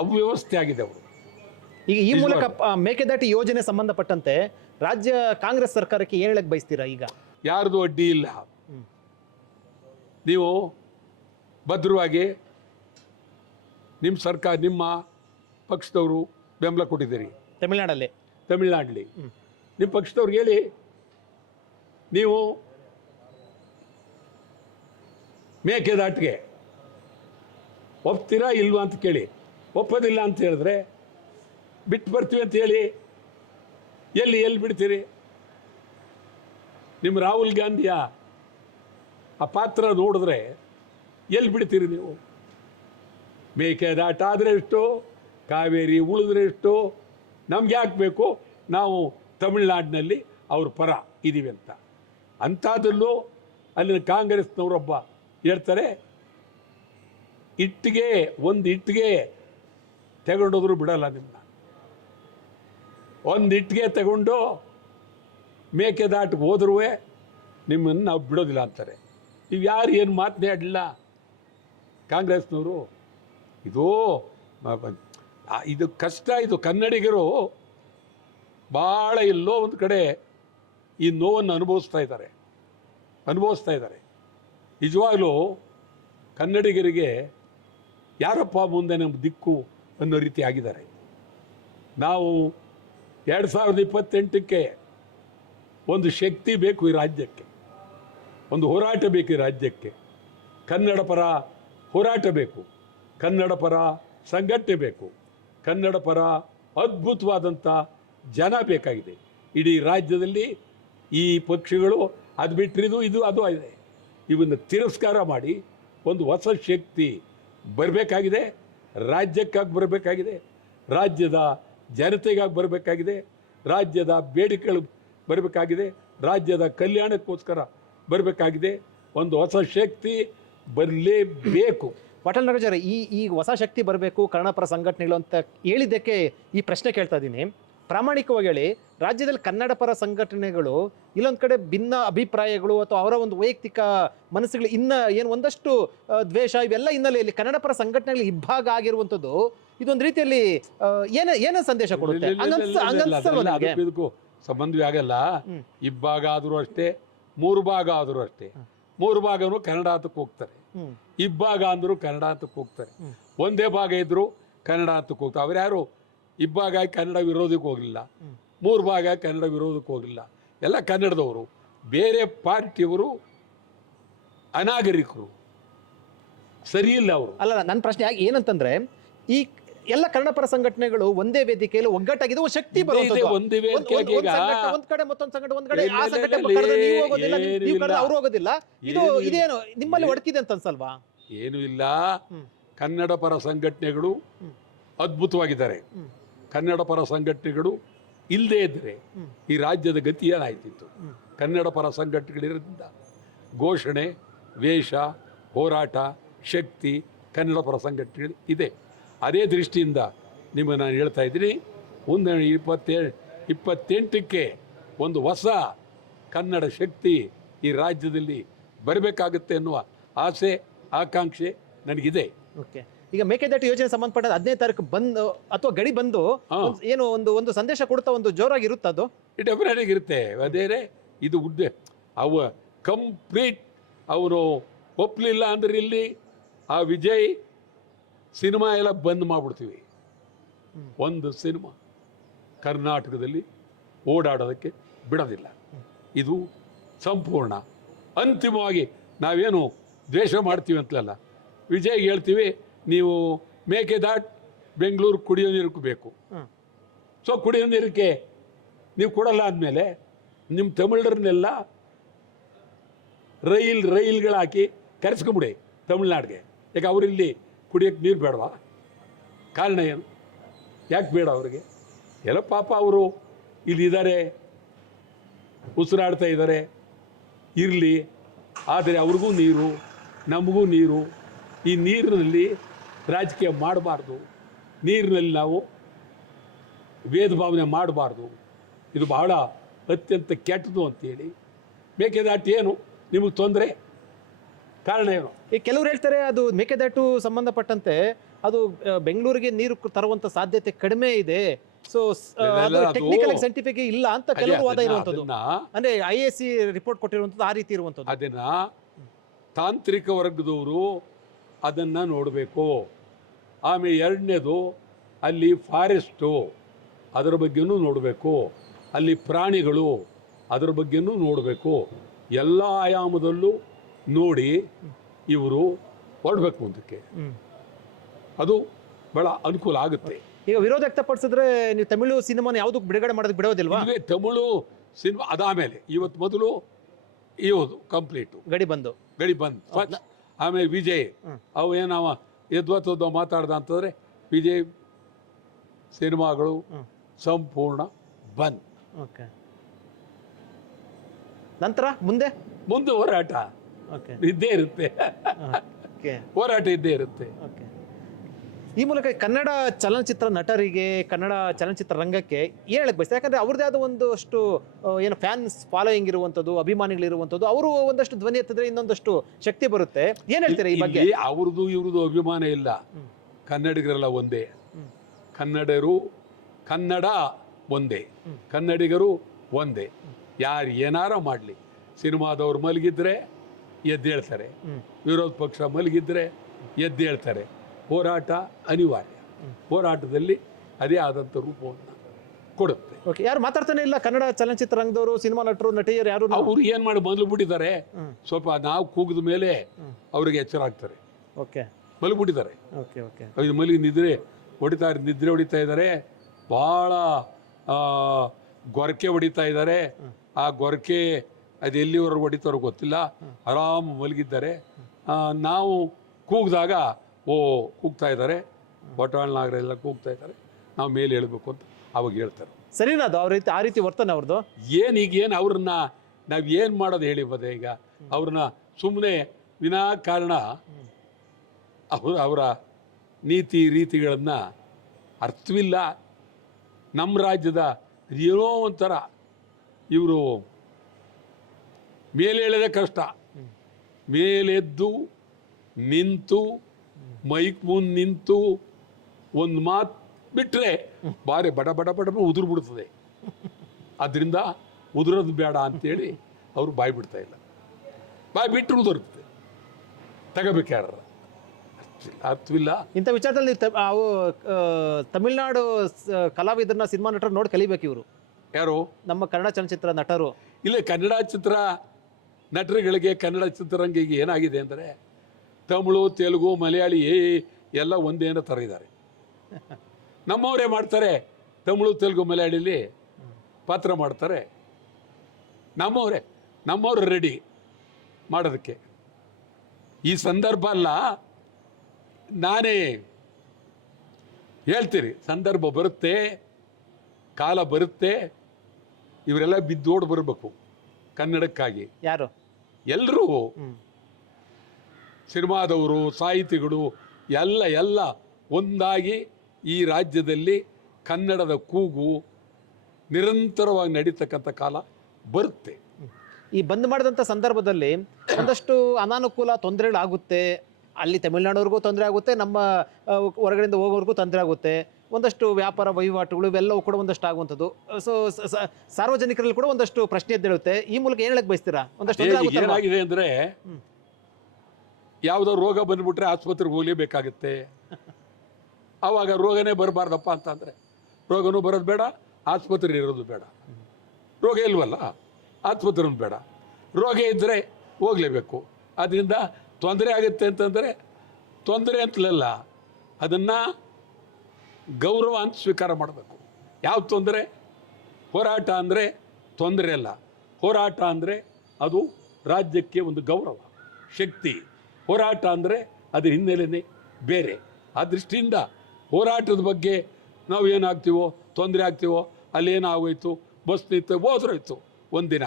ಅವ್ಯವಸ್ಥೆ ಆಗಿದೆ ಅವರು. ಈಗ ಈ ಮೂಲಕ ಮೇಕೆದಾಟು ಯೋಜನೆ ಸಂಬಂಧಪಟ್ಟಂತೆ ರಾಜ್ಯ ಕಾಂಗ್ರೆಸ್ ಸರ್ಕಾರಕ್ಕೆ ಏನು ಹೇಳಕ್ಕೆ ಬಯಸ್ತೀರಾ? ಈಗ ಯಾರ್ದು ಅಡ್ಡಿ ಇಲ್ಲ. ನೀವು ಭದ್ರವಾಗಿ ನಿಮ್ಮ ಸರ್ಕಾರ, ನಿಮ್ಮ ಪಕ್ಷದವರು ಬೆಂಬಲ ಕೊಟ್ಟಿದ್ದೀರಿ. ತಮಿಳುನಾಡಲ್ಲಿ ನಿಮ್ಮ ಪಕ್ಷದವ್ರಿಗೆ ಹೇಳಿ, ನೀವು ಮೇಕೆದಾಟಿಗೆ ಒಪ್ತೀರಾ ಇಲ್ವಾ ಅಂತ ಕೇಳಿ. ಒಪ್ಪೋದಿಲ್ಲ ಅಂತ ಹೇಳಿದ್ರೆ ಬಿಟ್ಟು ಬರ್ತೀವಿ ಅಂತ ಹೇಳಿ. ಎಲ್ಲಿ ಬಿಡ್ತೀರಿ? ನಿಮ್ಮ ರಾಹುಲ್ ಗಾಂಧಿಯ ಆ ಪಾತ್ರ ನೋಡಿದ್ರೆ ಎಲ್ಲಿ ಬಿಡ್ತೀರಿ ನೀವು? ಮೇಕೆದಾಟ ಆದರೆ ಎಷ್ಟು, ಕಾವೇರಿ ಉಳಿದ್ರೆ ಎಷ್ಟು, ನಮ್ಗೆ ಯಾಕೆ ಬೇಕು? ನಾವು ತಮಿಳ್ನಾಡಿನಲ್ಲಿ ಅವ್ರ ಪರ ಇದ್ದೀವಿ ಅಂತ. ಅಂಥದ್ದಲ್ಲೂ ಅಲ್ಲಿನ ಕಾಂಗ್ರೆಸ್ನವರೊಬ್ಬ ಹೇಳ್ತಾರೆ, ಒಂದು ಇಟ್ಟಿಗೆ ತಗೊಂಡೋದ್ರು ಬಿಡಲ್ಲ ನಿಮ್ಮನ್ನ. ಒಂದು ಇಟ್ಟಿಗೆ ತಗೊಂಡು ಮೇಕೆದಾಟಿಗೆ ಹೋದ್ರೂ ನಿಮ್ಮನ್ನು ನಾವು ಬಿಡೋದಿಲ್ಲ ಅಂತಾರೆ. ನೀವು ಯಾರು ಏನು ಮಾತನ್ನೇ ಆಡಲಿಲ್ಲ ಕಾಂಗ್ರೆಸ್ನವರು. ಇದು ಕಷ್ಟ. ಇದು ಕನ್ನಡಿಗರು ಭಾಳ ಎಲ್ಲೋ ಒಂದು ಕಡೆ ಈ ನೋವನ್ನು ಅನುಭವಿಸ್ತಾ ಇದ್ದಾರೆ. ನಿಜವಾಗ್ಲೂ ಕನ್ನಡಿಗರಿಗೆ ಯಾರಪ್ಪ ಮುಂದೆ ನಮ್ಮ ದಿಕ್ಕು ಅನ್ನೋ ರೀತಿ ಆಗಿದ್ದಾರೆ. ನಾವು 2028ಕ್ಕೆ ಒಂದು ಶಕ್ತಿ ಬೇಕು ಈ ರಾಜ್ಯಕ್ಕೆ. ಒಂದು ಹೋರಾಟ ಬೇಕು ಈ ರಾಜ್ಯಕ್ಕೆ. ಕನ್ನಡ ಪರ ಹೋರಾಟ ಬೇಕು, ಕನ್ನಡ ಪರ ಸಂಘಟನೆ ಬೇಕು, ಕನ್ನಡ ಪರ ಅದ್ಭುತವಾದಂಥ ಜನ ಬೇಕಾಗಿದೆ ಇಡೀ ರಾಜ್ಯದಲ್ಲಿ. ಈ ಪಕ್ಷಗಳು ಅದು ಬಿಟ್ಟರಿದು ಇದು ಅದು ಇದೆ, ಇವನ್ನು ತಿರಸ್ಕಾರ ಮಾಡಿ ಒಂದು ಹೊಸ ಶಕ್ತಿ ಬರಬೇಕಾಗಿದೆ. ರಾಜ್ಯಕ್ಕಾಗಿ ಬರಬೇಕಾಗಿದೆ, ರಾಜ್ಯದ ಜನತೆಗಾಗಿ ಬರಬೇಕಾಗಿದೆ, ರಾಜ್ಯದ ಬೇಡಿಕೆಗಳು ಬರಬೇಕಾಗಿದೆ, ರಾಜ್ಯದ ಕಲ್ಯಾಣಕ್ಕೋಸ್ಕರ ಬರಬೇಕಾಗಿದೆ. ಒಂದು ಹೊಸ ಶಕ್ತಿ ಬರಲೇಬೇಕು. ಪಾಟೀಲ್ ನಾಗರಾಜ್ ಅವರೇ, ಈ ಹೊಸ ಶಕ್ತಿ ಬರಬೇಕು, ಕನ್ನಡಪರ ಸಂಘಟನೆಗಳು ಅಂತ ಹೇಳಿದ್ದಕ್ಕೆ ಈ ಪ್ರಶ್ನೆ ಕೇಳ್ತಾ ಇದ್ದೀನಿ. ಪ್ರಾಮಾಣಿಕವಾಗಿ ಹೇಳಿ, ರಾಜ್ಯದಲ್ಲಿ ಕನ್ನಡ ಪರ ಸಂಘಟನೆಗಳು ಇಲ್ಲೊಂದು ಕಡೆ ಭಿನ್ನ ಅಭಿಪ್ರಾಯಗಳು ಅಥವಾ ಅವರ ಒಂದು ವೈಯಕ್ತಿಕ ಮನಸ್ಸುಗಳು ಏನು ಒಂದಷ್ಟು ದ್ವೇಷ ಇವೆಲ್ಲ ಹಿನ್ನೆಲೆಯಲ್ಲಿ ಕನ್ನಡ ಪರ ಸಂಘಟನೆಗಳು ಇಬ್ಬಾಗ ಆಗಿರುವಂಥದ್ದು ಇದೊಂದು ರೀತಿಯಲ್ಲಿ ಏನೇ ಸಂದೇಶ ಕೊಡುತ್ತೆ? ಇದಕ್ಕೂ ಸಂಬಂಧವೇ ಆಗಲ್ಲ. ಇಬ್ಬಾಗ ಆದರೂ ಅಷ್ಟೇ, 3 ಭಾಗ ಆದರೂ ಅಷ್ಟೇ. 3 ಭಾಗನೂ ಕನ್ನಡ ಅಂತಕ್ಕೆ ಹೋಗ್ತಾರೆ, ಇಬ್ಬಾಗ ಅಂದ್ರು ಕನ್ನಡ ಅಂತಕ್ಕೆ ಹೋಗ್ತಾರೆ. ಒಂದೇ ಭಾಗ ಇದ್ರು ಕನ್ನಡ ಅಂತಕ್ಕೆ ಹೋಗ್ತಾರೆ. ಅವ್ರು ಯಾರು ಇಬ್ಬಾಗ ಕನ್ನಡ ವಿರೋಧಕ್ಕೆ ಹೋಗಲಿಲ್ಲ, 3 ಭಾಗ ಕನ್ನಡ ವಿರೋಧಕ್ಕೆ ಹೋಗಲಿಲ್ಲ. ಎಲ್ಲ ಕನ್ನಡದವರು. ಬೇರೆ ಪಾರ್ಟಿಯವರು ಅನಾಗರಿಕರು, ಸರಿಯಿಲ್ಲ ಅವರು. ಅಲ್ಲ, ನನ್ನ ಪ್ರಶ್ನೆ ಏನಂತಂದ್ರೆ, ಈ ಎಲ್ಲ ಕನ್ನಡ ಪರ ಸಂಘಟನೆಗಳು ಒಂದೇ ವೇದಿಕೆಯಲ್ಲಿ ಒಗ್ಗಟ್ಟಾಗಿದೆ, ಒಂದು ಶಕ್ತಿ ಬರುತ್ತೆ. ಒಂದೇ ವೇದಿಕೆ ಒಂದ್ ಕಡೆ ಮತ್ತೊಂದು ಸಂಘಟನೆ, ಒಂದ್ ಕಡೆ ಆ ಸಂಘಟನೆ ನೀವು ಹೋಗೋದಿಲ್ಲ, ನೀವು ಕರೆದ್ರೆ ಅವ್ರು ಹೋಗೋದಿಲ್ಲ. ಇದೇನು ನಿಮ್ಮಲ್ಲಿ ಒಡಕಿದೆ ಅಂತ ಅನ್ಸಲ್ವಾ? ಏನು ಇಲ್ಲ. ಕನ್ನಡ ಪರ ಸಂಘಟನೆಗಳು ಅದ್ಭುತವಾಗಿದ್ದಾರೆ. ಕನ್ನಡ ಪರ ಸಂಘಟನೆಗಳು ಇಲ್ಲದೆ ಇದ್ರೆ ಈ ರಾಜ್ಯದ ಗತಿ ಏನಾಯ್ತಿತ್ತು? ಕನ್ನಡ ಪರ ಸಂಘಟನೆಗಳಿರೋದ್ರಿಂದ ಘೋಷಣೆ, ವೇಷ, ಹೋರಾಟ, ಶಕ್ತಿ ಕನ್ನಡ ಪರ ಸಂಘಟನೆಗಳು ಇದೆ. ಅದೇ ದೃಷ್ಟಿಯಿಂದ ನಿಮಗೆ ನಾನು ಹೇಳ್ತಾ ಇದ್ದೀನಿ, ಮುಂದೆ 2028ಕ್ಕೆ ಒಂದು ಹೊಸ ಕನ್ನಡ ಶಕ್ತಿ ಈ ರಾಜ್ಯದಲ್ಲಿ ಬರಬೇಕಾಗುತ್ತೆ ಅನ್ನುವ ಆಸೆ, ಆಕಾಂಕ್ಷೆ ನನಗಿದೆ. ಓಕೆ, ಈಗ ಮೇಕೆದಾಟು ಯೋಜನೆ ಸಂಬಂಧಪಟ್ಟ 15ನೇ ತಾರೀಕು ಬಂದು ಅಥವಾ ಗಡಿ ಬಂದು ಏನು ಒಂದು ಸಂದೇಶ ಕೊಡ್ತಾ ಒಂದು ಜೋರಾಗಿ ಇರುತ್ತೆ, ಅದು ಡೆಫಿನೆಟ್ ಇರುತ್ತೆ. ಅದೇನೆ ಇದು ಅವ ಕಂಪ್ಲೀಟ್ ಅವನು ಒಪ್ಪಲಿಲ್ಲ ಅಂದ್ರೆ ಇಲ್ಲಿ ಆ ವಿಜಯ್ ಸಿನಿಮಾ ಎಲ್ಲ ಬಂದ್ ಮಾಡಿಬಿಡ್ತೀವಿ. ಒಂದು ಸಿನಿಮಾ ಕರ್ನಾಟಕದಲ್ಲಿ ಓಡಾಡೋದಕ್ಕೆ ಬಿಡೋದಿಲ್ಲ. ಇದು ಸಂಪೂರ್ಣ ಅಂತಿಮವಾಗಿ ನಾವೇನು ದ್ವೇಷ ಮಾಡ್ತೀವಿ ಅಂತಲಲ್ಲ, ವಿಜಯ್ಗೆ ಹೇಳ್ತೀವಿ, ನೀವು ಮೇಕೆದಾಟ್ ಬೆಂಗಳೂರು ಕುಡಿಯೋ ನೀರಕ್ಕೂ ಬೇಕು. ಸೊ ಕುಡಿಯೋ ನೀರಕ್ಕೆ ನೀವು ಕೊಡಲ್ಲ ಅಂದಮೇಲೆ ನಿಮ್ಮ ತಮಿಳರನ್ನೆಲ್ಲ ರೈಲ್ಗಳು ಹಾಕಿ ಕರೆಸ್ಕೊಂಬಿಡಿ ತಮಿಳ್ನಾಡಿಗೆ. ಯಾಕೆ ಅವರಿಲ್ಲಿ ಕುಡಿಯೋಕ್ಕೆ ನೀರು ಬೇಡವಾ? ಕಾರಣ ಏನು? ಯಾಕೆ ಬೇಡ ಅವರಿಗೆ? ಎಲ್ಲ ಪಾಪ ಅವರು ಇಲ್ಲಿದ್ದಾರೆ, ಉಸಿರಾಡ್ತಾ ಇದ್ದಾರೆ, ಇರಲಿ. ಆದರೆ ಅವ್ರಿಗೂ ನೀರು, ನಮಗೂ ನೀರು. ಈ ನೀರಿನಲ್ಲಿ ರಾಜಕೀಯ ಮಾಡಬಾರ್ದು, ನೀರಿನಲ್ಲಿ ನಾವು ಭೇದ ಭಾವನೆ ಮಾಡಬಾರ್ದು. ಇದು ಬಹಳ ಅತ್ಯಂತ ಕೆಟ್ಟದು ಅಂತೇಳಿ. ಮೇಕೆದಾಟು ಏನು ನಿಮಗೆ ತೊಂದರೆ? ಕಾರಣ ಏನು? ಈ ಕೆಲವರು ಹೇಳ್ತಾರೆ ಅದು ಮೇಕೆದಾಟು ಸಂಬಂಧಪಟ್ಟಂತೆ ಅದು ಬೆಂಗಳೂರಿಗೆ ನೀರು ತರುವಂತ ಸಾಧ್ಯತೆ ಕಡಿಮೆ ಇದೆ, ಸೊ ಟೆಕ್ನಿಕಲ್ ಸೈಂಟಿಫಿಕ್ ಇಲ್ಲ ಅಂತ ಕೆಲವರು ವಾದ ಇರುವಂತದ್ದು. ಅಂದ್ರೆ IAC ರಿಪೋರ್ಟ್ ಕೊಟ್ಟಿರುವಂತದ್ದು ಆ ರೀತಿ ಇರುವಂತದ್ದು. ಅದನ್ನ ತಾಂತ್ರಿಕ ವರ್ಗದವರು ಅದನ್ನ ನೋಡಬೇಕು. ಆಮೇಲೆ ಎರಡನೇದು, ಅಲ್ಲಿ ಫಾರೆಸ್ಟು ಅದರ ಬಗ್ಗೆನೂ ನೋಡಬೇಕು, ಅಲ್ಲಿ ಪ್ರಾಣಿಗಳು ಅದರ ಬಗ್ಗೆನೂ ನೋಡಬೇಕು. ಎಲ್ಲ ಆಯಾಮದಲ್ಲೂ ನೋಡಿ ಇವರು ಹೊರಡಬೇಕು ಮುಂದಕ್ಕೆ. ಅದು ಬಹಳ ಅನುಕೂಲ ಆಗುತ್ತೆ. ಈಗ ವಿರೋಧ ವ್ಯಕ್ತಪಡಿಸಿದ್ರೆ ನೀವು ತಮಿಳು ಸಿನಿಮಾನ ಯಾವುದಕ್ಕೆ ಬಿಡುಗಡೆ ಮಾಡೋದಕ್ಕೆ ಬಿಡೋದಿಲ್ವಾ? ತಮಿಳು ಸಿನಿಮಾ ಅದಾದಮೇಲೆ ಇವತ್ತು ಮೊದಲು ಇವುದು ಕಂಪ್ಲೀಟು ಗಡಿ ಬಂದು ಆಮೇಲೆ ವಿಜಯ್ ಅವು ಏನವ ಎದ್ವತ್ತದ ಮಾತಾಡ್ದ ಅಂತಂದರೆ ವಿಜಯ್ ಸಿನಿಮಾಗಳು ಸಂಪೂರ್ಣ ಬಂದ್. ಓಕೆ, ನಂತರ ಮುಂದೆ ಹೋರಾಟ ಇದ್ದೇ ಇರುತ್ತೆ. ಹೋರಾಟ ಇದ್ದೇ ಇರುತ್ತೆ. ಈ ಮೂಲಕ ಕನ್ನಡ ಚಲನಚಿತ್ರ ನಟರಿಗೆ, ಕನ್ನಡ ಚಲನಚಿತ್ರ ರಂಗಕ್ಕೆ ಏನು ಹೇಳಕ್ ಬಯಸ್ತಾರೆ? ಯಾಕಂದ್ರೆ ಅವ್ರದ್ದೇ ಆದ ಒಂದಷ್ಟು ಏನು ಫ್ಯಾನ್ಸ್ ಫಾಲೋಯಿಂಗ್ ಇರುವಂಥದ್ದು, ಅಭಿಮಾನಿಗಳಿರುವಂಥದ್ದು, ಅವರು ಒಂದಷ್ಟು ಧ್ವನಿ ಎತ್ತಿದ್ರೆ ಇನ್ನೊಂದಷ್ಟು ಶಕ್ತಿ ಬರುತ್ತೆ. ಏನು ಹೇಳ್ತೀರಾ ಈ ಬಗ್ಗೆ? ಅವ್ರದ್ದು ಇವ್ರದ್ದು ಅಭಿಮಾನ ಇಲ್ಲ, ಕನ್ನಡಿಗರೆಲ್ಲ ಒಂದೇ. ಕನ್ನಡ ಒಂದೇ, ಕನ್ನಡಿಗರು ಒಂದೇ. ಯಾರು ಏನಾರ ಮಾಡಲಿ, ಸಿನಿಮಾದವ್ರು ಮಲಗಿದ್ರೆ ಎದ್ದೇಳ್ತಾರೆ, ವಿರೋಧ ಪಕ್ಷ ಮಲಗಿದ್ರೆ ಎದ್ದೇಳ್ತಾರೆ. ಹೋರಾಟ ಅನಿವಾರ್ಯ. ಹೋರಾಟದಲ್ಲಿ ಅದೇ ಆದಂಥ ರೂಪವನ್ನು ಕೊಡುತ್ತೆ. ಓಕೆ, ಯಾರು ಮಾತಾಡ್ತಾನೆ ಇಲ್ಲ ಕನ್ನಡ ಚಲನಚಿತ್ರರಂಗದವರು, ಸಿನಿಮಾ ನಟರು, ನಟಿಯರು ಯಾರು? ಅವ್ರು ಏನು ಮಾಡಿ ಮಲಗಿಬಿಟ್ಟಿದ್ದಾರೆ. ಸ್ವಲ್ಪ ನಾವು ಕೂಗಿದ ಮೇಲೆ ಅವ್ರಿಗೆ ಎಚ್ಚರ ಆಗ್ತಾರೆ. ಓಕೆ ಮಲಗಿಬಿಟ್ಟಿದ್ದಾರೆ. ಓಕೆ ಓಕೆ ಇದು ಮಲಗಿ ನಿದ್ರೆ ಹೊಡಿತಾ ಇದ್ದಾರೆ. ಭಾಳ ಗೊರಕೆ ಹೊಡಿತಾ ಇದ್ದಾರೆ. ಆ ಗೊರಕೆ ಅದು ಎಲ್ಲಿವರೆಗೂ ಹೊಡಿತಾರೋ ಗೊತ್ತಿಲ್ಲ. ಆರಾಮ್ ಮಲಗಿದ್ದಾರೆ. ನಾವು ಕೂಗಿದಾಗ ಕೂಗ್ತಾ ಇದ್ದಾರೆ, ಬಟವಾಳ್ ನಾಗರ ಎಲ್ಲ ಕೂಗ್ತಾ ಇದ್ದಾರೆ, ನಾವು ಮೇಲೆ ಹೇಳಬೇಕು ಅಂತ ಅವಾಗ ಹೇಳ್ತಾರೆ. ಸರಿನಾ ಅದು ಆ ರೀತಿ ವರ್ತನೆ ಅವ್ರದ್ದು? ಈಗೇನು ಅವ್ರನ್ನ ನಾವು ಏನು ಮಾಡೋದು ಹೇಳಿ ಬದೇ? ಈಗ ಅವ್ರನ್ನ ಸುಮ್ಮನೆ ವಿನಾಕಾರಣ ಅವರ ನೀತಿ ರೀತಿಗಳನ್ನು ಅರ್ಥವಿಲ್ಲ. ನಮ್ಮ ರಾಜ್ಯದ ಏನೋ ಒಂಥರ ಇವರು ಮೇಲೆ ಹೇಳೋದೇ ಕಷ್ಟ. ಮೇಲೆದ್ದು ನಿಂತು ಮೈಕ್ ಮುಂದೆ ನಿಂತು ಒಂದು ಮಾತು ಬಿಟ್ಟರೆ ಬಾರಿ ಬಡ ಬಡ ಬಡ ಉದುರು ಬಿಡ್ತದೆ. ಅದರಿಂದ ಉದುರೋದು ಬೇಡ ಅಂತೇಳಿ ಅವರು ಬಾಯಿ ಬಿಡ್ತಾ ಇಲ್ಲ. ಬಾಯಿ ಬಿಟ್ಟರು ಉದುರ್ತದೆ. ತಗೋಬೇಕಾರ ಅರ್ಥವಿಲ್ಲ. ಇಂಥ ವಿಚಾರದಲ್ಲಿ ತಮಿಳ್ನಾಡು ಕಲಾವಿದರನ್ನ, ಸಿನಿಮಾ ನಟರು ನೋಡಿ ಕಲಿಬೇಕು ಇವರು. ಯಾರು? ನಮ್ಮ ಕನ್ನಡ ಚಲನಚಿತ್ರ ನಟರು. ಇಲ್ಲ, ಕನ್ನಡ ಚಿತ್ರ ನಟರುಗಳಿಗೆ, ಕನ್ನಡ ಚಿತ್ರರಂಗಿಗೆ ಏನಾಗಿದೆ ಅಂದರೆ ತಮಿಳು, ತೆಲುಗು, ಮಲಯಾಳಿ ಎಲ್ಲ ಒಂದೇನೋ ಥರ ಇದ್ದಾರೆ. ನಮ್ಮವರೇ ಮಾಡ್ತಾರೆ ತಮಿಳು, ತೆಲುಗು, ಮಲಯಾಳಿಲಿ ಪಾತ್ರ ಮಾಡ್ತಾರೆ. ನಮ್ಮವರು ರೆಡಿ ಮಾಡೋದಕ್ಕೆ. ಈ ಸಂದರ್ಭ ಅಲ್ಲ, ನಾನೇ ಹೇಳ್ತೀರಿ, ಸಂದರ್ಭ ಬರುತ್ತೆ, ಕಾಲ ಬರುತ್ತೆ, ಇವರೆಲ್ಲ ಬಿದ್ದೋಡ್ ಬರಬೇಕು ಕನ್ನಡಕ್ಕಾಗಿ. ಯಾರು? ಎಲ್ಲರೂ, ಸಿನಿಮಾದವರು, ಸಾಹಿತಿಗಳು ಎಲ್ಲ ಒಂದಾಗಿ ಈ ರಾಜ್ಯದಲ್ಲಿ ಕನ್ನಡದ ಕೂಗು ನಿರಂತರವಾಗಿ ನಡೀತಕ್ಕಂಥ ಕಾಲ ಬರುತ್ತೆ. ಈ ಬಂದ್ ಮಾಡಿದಂಥ ಸಂದರ್ಭದಲ್ಲಿ ಒಂದಷ್ಟು ಅನಾನುಕೂಲ, ತೊಂದರೆಗಳಾಗುತ್ತೆ. ಅಲ್ಲಿ ತಮಿಳ್ನಾಡವ್ರಿಗೂ ತೊಂದರೆ ಆಗುತ್ತೆ, ನಮ್ಮ ಹೊರಗಡೆಯಿಂದ ಹೋಗೋರ್ಗೂ ತೊಂದರೆ ಆಗುತ್ತೆ. ಒಂದಷ್ಟು ವ್ಯಾಪಾರ ವಹಿವಾಟುಗಳು ಇವೆಲ್ಲವೂ ಕೂಡ ಒಂದಷ್ಟು ಆಗುವಂಥದ್ದು. ಸೊ ಸಾರ್ವಜನಿಕರಲ್ಲಿ ಕೂಡ ಒಂದಷ್ಟು ಪ್ರಶ್ನೆ ಎದ್ದೇಳುತ್ತೆ. ಈ ಮೂಲಕ ಏನು ಹೇಳಕ್ ಬಯಸ್ತೀರಾ? ಒಂದಷ್ಟು ಏನಾಗಿದೆ ಅಂದರೆ, ಯಾವುದೋ ರೋಗ ಬಂದ್ಬಿಟ್ರೆ ಆಸ್ಪತ್ರೆಗೆ ಹೋಗಲೇಬೇಕಾಗುತ್ತೆ. ಆವಾಗ ರೋಗನೇ ಬರಬಾರ್ದಪ್ಪ ಅಂತಂದರೆ ರೋಗನೂ ಬರೋದು ಬೇಡ, ಆಸ್ಪತ್ರೆ ಇರೋದು ಬೇಡ. ರೋಗ ಇಲ್ವಲ್ಲ, ಆಸ್ಪತ್ರೆ ಬೇಡ. ರೋಗ ಇದ್ದರೆ ಹೋಗಲೇಬೇಕು. ಅದರಿಂದ ತೊಂದರೆ ಆಗುತ್ತೆ ಅಂತಂದರೆ ತೊಂದರೆ ಅಂತಲಲ್ಲ, ಅದನ್ನು ಗೌರವ ಅಂತ ಸ್ವೀಕಾರ ಮಾಡಬೇಕು. ಯಾವ ತೊಂದರೆ? ಹೋರಾಟ ಅಂದರೆ ತೊಂದರೆ ಅಲ್ಲ. ಹೋರಾಟ ಅಂದರೆ ಅದು ರಾಜ್ಯಕ್ಕೆ ಒಂದು ಗೌರವ, ಶಕ್ತಿ. ಹೋರಾಟ ಅಂದರೆ ಅದ್ರ ಹಿನ್ನೆಲೆನೇ ಬೇರೆ. ಆ ದೃಷ್ಟಿಯಿಂದ ಹೋರಾಟದ ಬಗ್ಗೆ ನಾವು ಏನಾಗ್ತೀವೋ, ತೊಂದರೆ ಆಗ್ತೀವೋ, ಅಲ್ಲೇನಾಗೋಯ್ತು, ಬಸ್ ನಿಂತು ಹೋದ್ರೋಯ್ತು, ಒಂದಿನ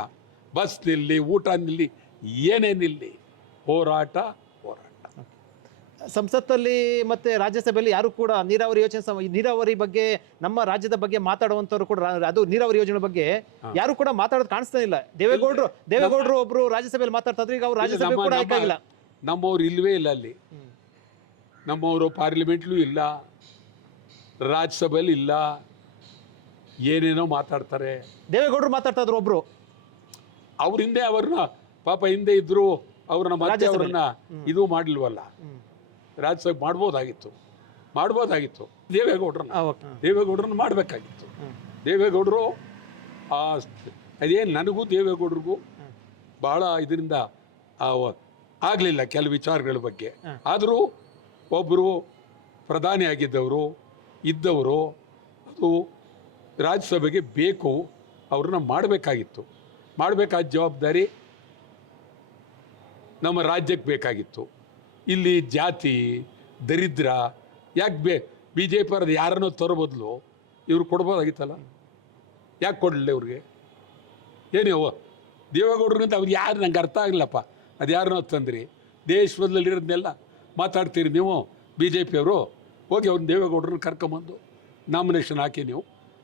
ಬಸ್ ನಿಲ್ಲಿ, ಊಟ ನಿಲ್ಲಿ, ಏನೇನಿಲ್ಲಿ, ಹೋರಾಟ. ಸಂಸತ್ತಲ್ಲಿ ಮತ್ತೆ ರಾಜ್ಯಸಭೆಯಲ್ಲಿ ಯಾರು ಕೂಡ ನೀರಾವರಿ ಯೋಜನೆ, ನೀರಾವರಿ ಬಗ್ಗೆ, ನಮ್ಮ ರಾಜ್ಯದ ಬಗ್ಗೆ ಮಾತಾಡುವಂಥವ್ರು ಕೂಡ, ಅದು ನೀರಾವರಿ ಯೋಜನೆ ಬಗ್ಗೆ ಯಾರು ಕೂಡ ಮಾತಾಡೋದು ಕಾಣಿಸ್ತಾ ಇಲ್ಲ. ದೇವೇಗೌಡರು ಒಬ್ರು ರಾಜ್ಯಸಭೆಯಲ್ಲಿ ಮಾತಾಡ್ತಾ ಇದ್ರು, ಈಗ ಅವ್ರು ರಾಜ್ಯಸಭೆ ಕೂಡ ಆಯ್ಕಾಗಿಲ್ಲ. ನಮ್ಮವ್ರು ಇಲ್ವೇ ಇಲ್ಲ ಅಲ್ಲಿ. ನಮ್ಮವರು ಪಾರ್ಲಿಮೆಂಟ್ಲೂ ಇಲ್ಲ, ರಾಜ್ಯಸಭೆಯಲ್ಲಿ ಇಲ್ಲ, ಏನೇನೋ ಮಾತಾಡ್ತಾರೆ. ದೇವೇಗೌಡರು ಮಾತಾಡ್ತಾ ಇದ್ರು ಒಬ್ರು, ಅವ್ರ ಹಿಂದೆ ಅವ್ರನ್ನ ಪಾಪ ಹಿಂದೆ ಇದ್ರು, ಅವ್ರನ್ನ ಮತ್ತೆ ಅವ್ರನ್ನ ಇದು ಮಾಡಲಿಲ್ವಲ್ಲ. ರಾಜ್ಯಸಭೆ ಮಾಡ್ಬೋದಾಗಿತ್ತು. ದೇವೇಗೌಡರನ್ನ ಮಾಡಬೇಕಾಗಿತ್ತು. ದೇವೇಗೌಡರು ಅದೇನು, ನನಗೂ ದೇವೇಗೌಡರಿಗೂ ಭಾಳ ಇದರಿಂದ ಆಗಲಿಲ್ಲ ಕೆಲವು ವಿಚಾರಗಳ ಬಗ್ಗೆ. ಆದರೂ ಒಬ್ಬರು ಪ್ರಧಾನಿ ಆಗಿದ್ದವರು ಇದ್ದವರು, ಅದು ರಾಜ್ಯಸಭೆಗೆ ಬೇಕು, ಅವ್ರನ್ನ ಮಾಡಬೇಕಾಗಿತ್ತು. ಮಾಡಬೇಕಾದ ಜವಾಬ್ದಾರಿ ನಮ್ಮ ರಾಜ್ಯಕ್ಕೆ ಬೇಕಾಗಿತ್ತು. ಇಲ್ಲಿ ಜಾತಿ, ದರಿದ್ರ ಯಾಕೆ BJP ಅವ್ರದ್ದು ಯಾರನ್ನೋ ತರೋ ಬದಲು ಇವ್ರು ಕೊಡ್ಬೋದಾಗಿತ್ತಲ್ಲ. ಯಾಕೆ ಕೊಡಲಿಲ್ಲ ಇವ್ರಿಗೆ? ಏನೇ ದೇವೇಗೌಡರಿಂದ ಅವ್ರು ಯಾರು ನಂಗೆ ಅರ್ಥ ಆಗಲಿಲ್ಲಪ್ಪ. ಅದು ಯಾರನ್ನೋ ತಂದ್ರಿ, ದೇಶದಲ್ಲಿರೋದನ್ನೆಲ್ಲ ಮಾತಾಡ್ತೀರಿ ನೀವು. BJP ಅವರು ಹೋಗಿ ಅವ್ರನ್ನ ದೇವೇಗೌಡರನ್ನ ಕರ್ಕೊಂಬಂದು ನಾಮಿನೇಷನ್ ಹಾಕಿ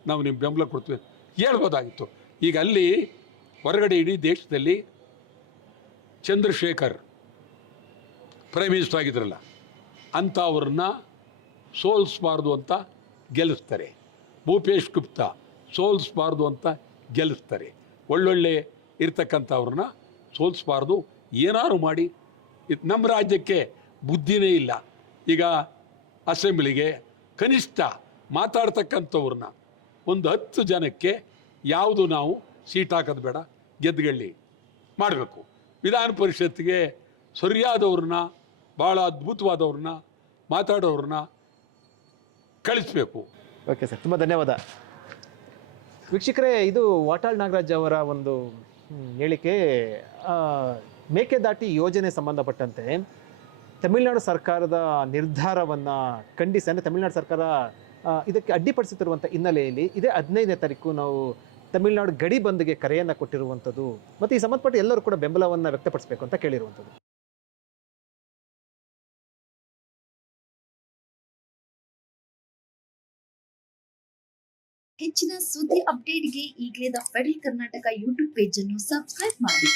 ನಾವು ನಿಮ್ಮ ಬೆಂಬಲ ಕೊಡ್ತೀವಿ ಹೇಳ್ಬೋದಾಗಿತ್ತು. ಈಗ ಅಲ್ಲಿ ಹೊರಗಡೆ ಇಡೀ ದೇಶದಲ್ಲಿ ಚಂದ್ರಶೇಖರ್ ಪ್ರೈಮ್ ಮಿನಿಸ್ಟರ್ ಆಗಿದ್ರಲ್ಲ, ಅಂಥ ಅವ್ರನ್ನ ಸೋಲಿಸ್ಬಾರ್ದು ಅಂತ ಗೆಲ್ಲಿಸ್ತಾರೆ. ಭೂಪೇಶ್ ಗುಪ್ತಾ ಸೋಲಿಸ್ಬಾರ್ದು ಅಂತ ಗೆಲ್ಲಿಸ್ತಾರೆ. ಒಳ್ಳೊಳ್ಳೆ ಇರ್ತಕ್ಕಂಥವ್ರನ್ನ ಸೋಲಿಸ್ಬಾರ್ದು, ಏನಾದ್ರು ಮಾಡಿ. ನಮ್ಮ ರಾಜ್ಯಕ್ಕೆ ಬುದ್ಧಿನೇ ಇಲ್ಲ. ಈಗ ಅಸೆಂಬ್ಲಿಗೆ ಕನಿಷ್ಠ ಮಾತಾಡ್ತಕ್ಕಂಥವ್ರನ್ನ ಒಂದು 10 ಜನಕ್ಕೆ ಯಾವುದು ನಾವು ಸೀಟ್ ಹಾಕೋದು ಬೇಡ, ಗೆದ್ದುಗಳ್ಳಿ ಮಾಡಬೇಕು. ವಿಧಾನ ಪರಿಷತ್ತಿಗೆ ಸರಿಯಾದವ್ರನ್ನ, ಭಾಳ ಅದ್ಭುತವಾದವ್ರನ್ನ, ಮಾತಾಡೋರನ್ನ ಕಳಿಸ್ಬೇಕು. ಓಕೆ ಸರ್, ತುಂಬ ಧನ್ಯವಾದ. ವೀಕ್ಷಕರೇ, ಇದು ವಾಟಾಳ್ ನಾಗರಾಜ್ ಅವರ ಒಂದು ಹೇಳಿಕೆ. ಮೇಕೆದಾಟಿ ಯೋಜನೆ ಸಂಬಂಧಪಟ್ಟಂತೆ ತಮಿಳುನಾಡು ಸರ್ಕಾರದ ನಿರ್ಧಾರವನ್ನು ಖಂಡಿಸಿ, ಅಂದರೆ ತಮಿಳುನಾಡು ಸರ್ಕಾರ ಇದಕ್ಕೆ ಅಡ್ಡಿಪಡಿಸುತ್ತಿರುವಂಥ ಹಿನ್ನೆಲೆಯಲ್ಲಿ ಇದೇ 15ನೇ ತಾರೀಕು ನಾವು ತಮಿಳುನಾಡು ಗಡಿ ಬಂದ್ಗೆ ಕರೆಯನ್ನು ಕೊಟ್ಟಿರುವಂಥದ್ದು ಮತ್ತು ಈ ಸಂಬಂಧಪಟ್ಟ ಎಲ್ಲರೂ ಕೂಡ ಬೆಂಬಲವನ್ನು ವ್ಯಕ್ತಪಡಿಸಬೇಕು ಅಂತ ಕೇಳಿರುವಂಥದ್ದು. ಹೆಚ್ಚಿನ ಸುದ್ದಿ ಅಪ್ಡೇಟ್ಗೆ ಈಗಲೇ the federal Karnataka YouTube page ಅನ್ನು ಸಬ್ಸ್ಕ್ರೈಬ್ ಮಾಡಿ.